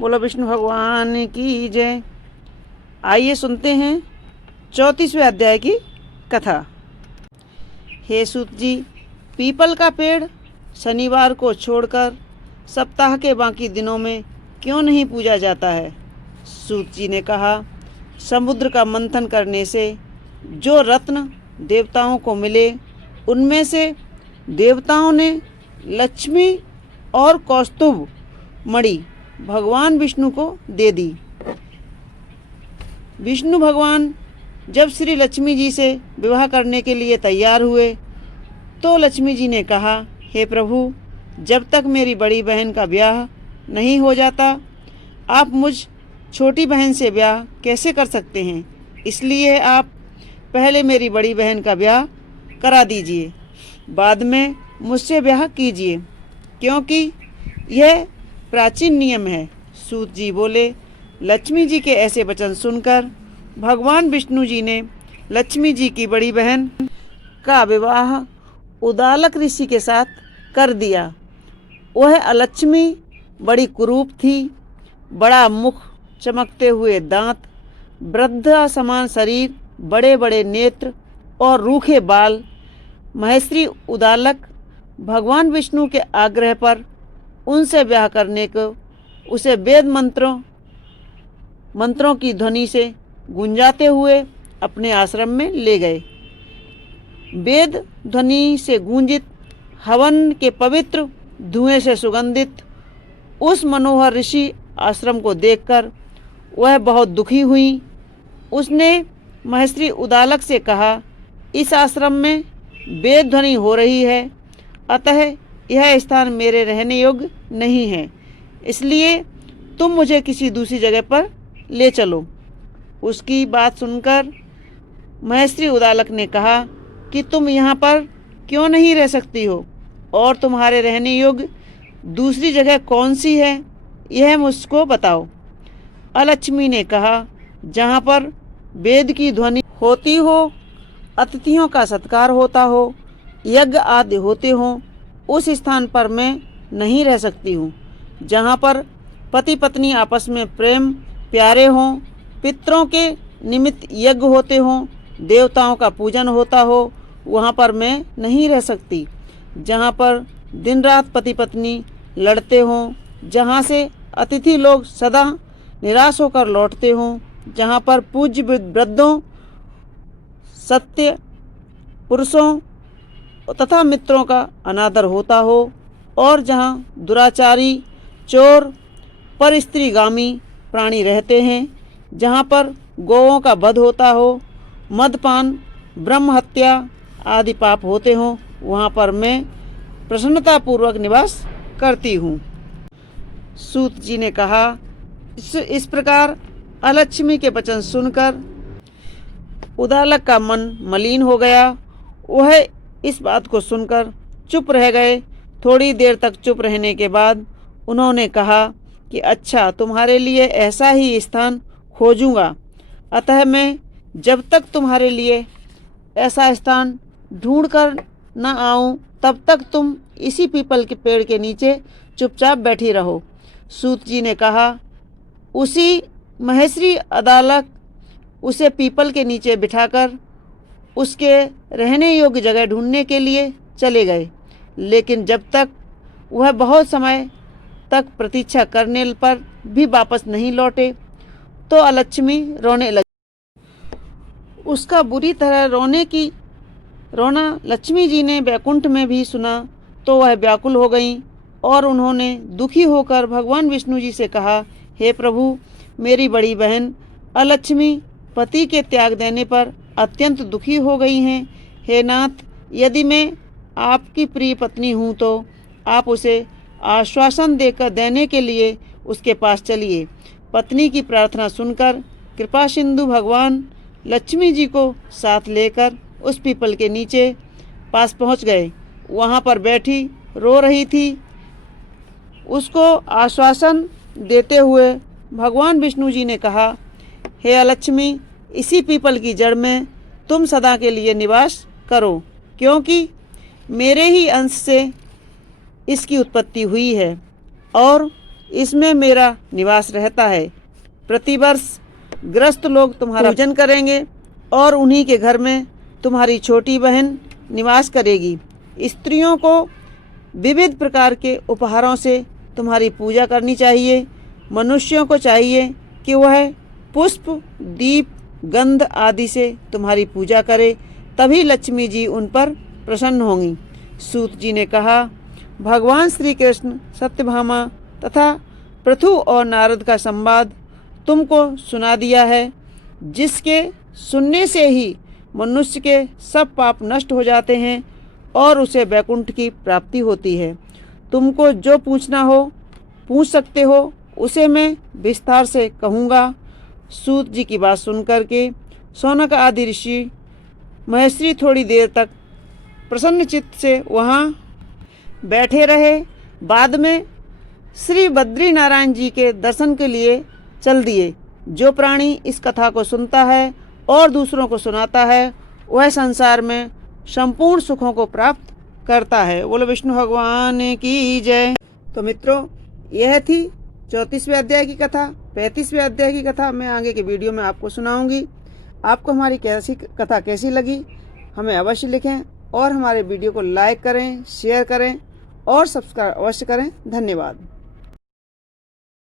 बोलो विष्णु भगवान की जय। आइए सुनते हैं 34वें अध्याय की कथा। हे सूत जी, पीपल का पेड़ शनिवार को छोड़कर सप्ताह के बाकी दिनों में क्यों नहीं पूजा जाता है? सूत जी ने कहा, समुद्र का मंथन करने से जो रत्न देवताओं को मिले, उनमें से देवताओं ने लक्ष्मी और कौस्तुभ मणि भगवान विष्णु को दे दी। विष्णु भगवान जब श्री लक्ष्मी जी से विवाह करने के लिए तैयार हुए तो लक्ष्मी जी ने कहा, हे प्रभु, जब तक मेरी बड़ी बहन का ब्याह नहीं हो जाता आप मुझ छोटी बहन से ब्याह कैसे कर सकते हैं? इसलिए आप पहले मेरी बड़ी बहन का ब्याह करा दीजिए, बाद में मुझसे ब्याह कीजिए, क्योंकि यह प्राचीन नियम है। सूत जी बोले। लक्ष्मी जी के ऐसे वचन सुनकर भगवान विष्णु जी ने लक्ष्मी जी की बड़ी बहन का विवाह उदालक ऋषि के साथ कर दिया। वह अलक्ष्मी बड़ी कुरूप थी, बड़ा मुख, चमकते हुए दांत, वृद्धा समान शरीर, बड़े बड़े नेत्र और रूखे बाल। महेश्वरी उदालक भगवान विष्णु के आग्रह पर उनसे ब्याह करने को उसे वेद मंत्रों की ध्वनि से गुंजाते हुए अपने आश्रम में ले गए। वेद ध्वनि से गूंजित, हवन के पवित्र धुएं से सुगंधित उस मनोहर ऋषि आश्रम को देखकर वह बहुत दुखी हुई। उसने महेश्वरी उदालक से कहा, इस आश्रम में वेद ध्वनि हो रही है, अतः यह स्थान मेरे रहने योग्य नहीं है, इसलिए तुम मुझे किसी दूसरी जगह पर ले चलो। उसकी बात सुनकर महेश्वरी उदालक ने कहा कि तुम यहाँ पर क्यों नहीं रह सकती हो और तुम्हारे रहने योग्य दूसरी जगह कौन सी है, यह मुझको बताओ। अलक्ष्मी ने कहा, जहाँ पर वेद की ध्वनि होती हो, अतिथियों का सत्कार होता हो, यज्ञ आदि होते हों, उस स्थान पर मैं नहीं रह सकती हूँ। जहाँ पर पति पत्नी आपस में प्रेम प्यारे हों, पितरों के निमित्त यज्ञ होते हों, देवताओं का पूजन होता हो, वहाँ पर मैं नहीं रह सकती। जहाँ पर दिन रात पति पत्नी लड़ते हों, जहाँ से अतिथि लोग सदा निराश होकर लौटते हों, जहाँ पर पूज्य वृद्धों, सत्य पुरुषों तथा मित्रों का अनादर होता हो, और जहाँ दुराचारी, चोर, परस्त्रीगामी प्राणी रहते हैं, जहाँ पर गौओं का वध होता हो, मदपान, ब्रह्म हत्या आदि पाप होते हों, वहाँ पर मैं प्रसन्नतापूर्वक निवास करती हूँ। सूत जी ने कहा, इस प्रकार अलक्ष्मी के वचन सुनकर उदालक का मन मलिन हो गया। वह इस बात को सुनकर चुप रह गए। थोड़ी देर तक चुप रहने के बाद उन्होंने कहा कि अच्छा, तुम्हारे लिए ऐसा ही स्थान खोजूंगा, अतः मैं जब तक तुम्हारे लिए ऐसा स्थान ढूंढ कर न आऊं तब तक तुम इसी पीपल के पेड़ के नीचे चुपचाप बैठी रहो। सूत जी ने कहा। उसी महेश्वरी अदालक उसे पीपल के नीचे बिठाकर उसके रहने योग्य जगह ढूंढने के लिए चले गए, लेकिन जब तक वह बहुत समय तक प्रतीक्षा करने पर भी वापस नहीं लौटे तो अलक्ष्मी रोने लगी। उसका बुरी तरह रोना लक्ष्मी जी ने वैकुंठ में भी सुना तो वह व्याकुल हो गईं और उन्होंने दुखी होकर भगवान विष्णु जी से कहा, हे प्रभु, मेरी बड़ी बहन अलक्ष्मी पति के त्याग देने पर अत्यंत दुखी हो गई हैं। हे नाथ, यदि मैं आपकी प्रिय पत्नी हूँ तो आप उसे आश्वासन देने के लिए उसके पास चलिए। पत्नी की प्रार्थना सुनकर कृपा सिंधु भगवान लक्ष्मी जी को साथ लेकर उस पीपल के नीचे पास पहुँच गए। वहाँ पर बैठी रो रही थी। उसको आश्वासन देते हुए भगवान विष्णु जी ने कहा, हे अलक्ष्मी, इसी पीपल की जड़ में तुम सदा के लिए निवास करो, क्योंकि मेरे ही अंश से इसकी उत्पत्ति हुई है और इसमें मेरा निवास रहता है। प्रतिवर्ष ग्रस्त लोग तुम्हारा पूजन करेंगे और उन्हीं के घर में तुम्हारी छोटी बहन निवास करेगी। स्त्रियों को विविध प्रकार के उपहारों से तुम्हारी पूजा करनी चाहिए। मनुष्यों को चाहिए कि वह पुष्प, दीप, गंध आदि से तुम्हारी पूजा करे, तभी लक्ष्मी जी उन पर प्रसन्न होंगी। सूत जी ने कहा, भगवान श्री कृष्ण सत्यभामा तथा पृथु और नारद का संवाद तुमको सुना दिया है, जिसके सुनने से ही मनुष्य के सब पाप नष्ट हो जाते हैं और उसे वैकुंठ की प्राप्ति होती है। तुमको जो पूछना हो पूछ सकते हो, उसे मैं विस्तार से कहूँगा। सूत जी की बात सुनकर के शौनक आदि ऋषि महेश्वरी थोड़ी देर तक प्रसन्न चित्त से वहाँ बैठे रहे। बाद में श्री बद्री नारायण जी के दर्शन के लिए चल दिए। जो प्राणी इस कथा को सुनता है और दूसरों को सुनाता है, वह संसार में संपूर्ण सुखों को प्राप्त करता है। बोलो विष्णु भगवान की जय। तो मित्रों, यह थी 34वें अध्याय की कथा। 35वें अध्याय की कथा मैं आगे के वीडियो में आपको सुनाऊंगी। आपको हमारी कथा कैसी लगी हमें अवश्य लिखें और हमारे वीडियो को लाइक करें, शेयर करें और सब्सक्राइब अवश्य करें। धन्यवाद।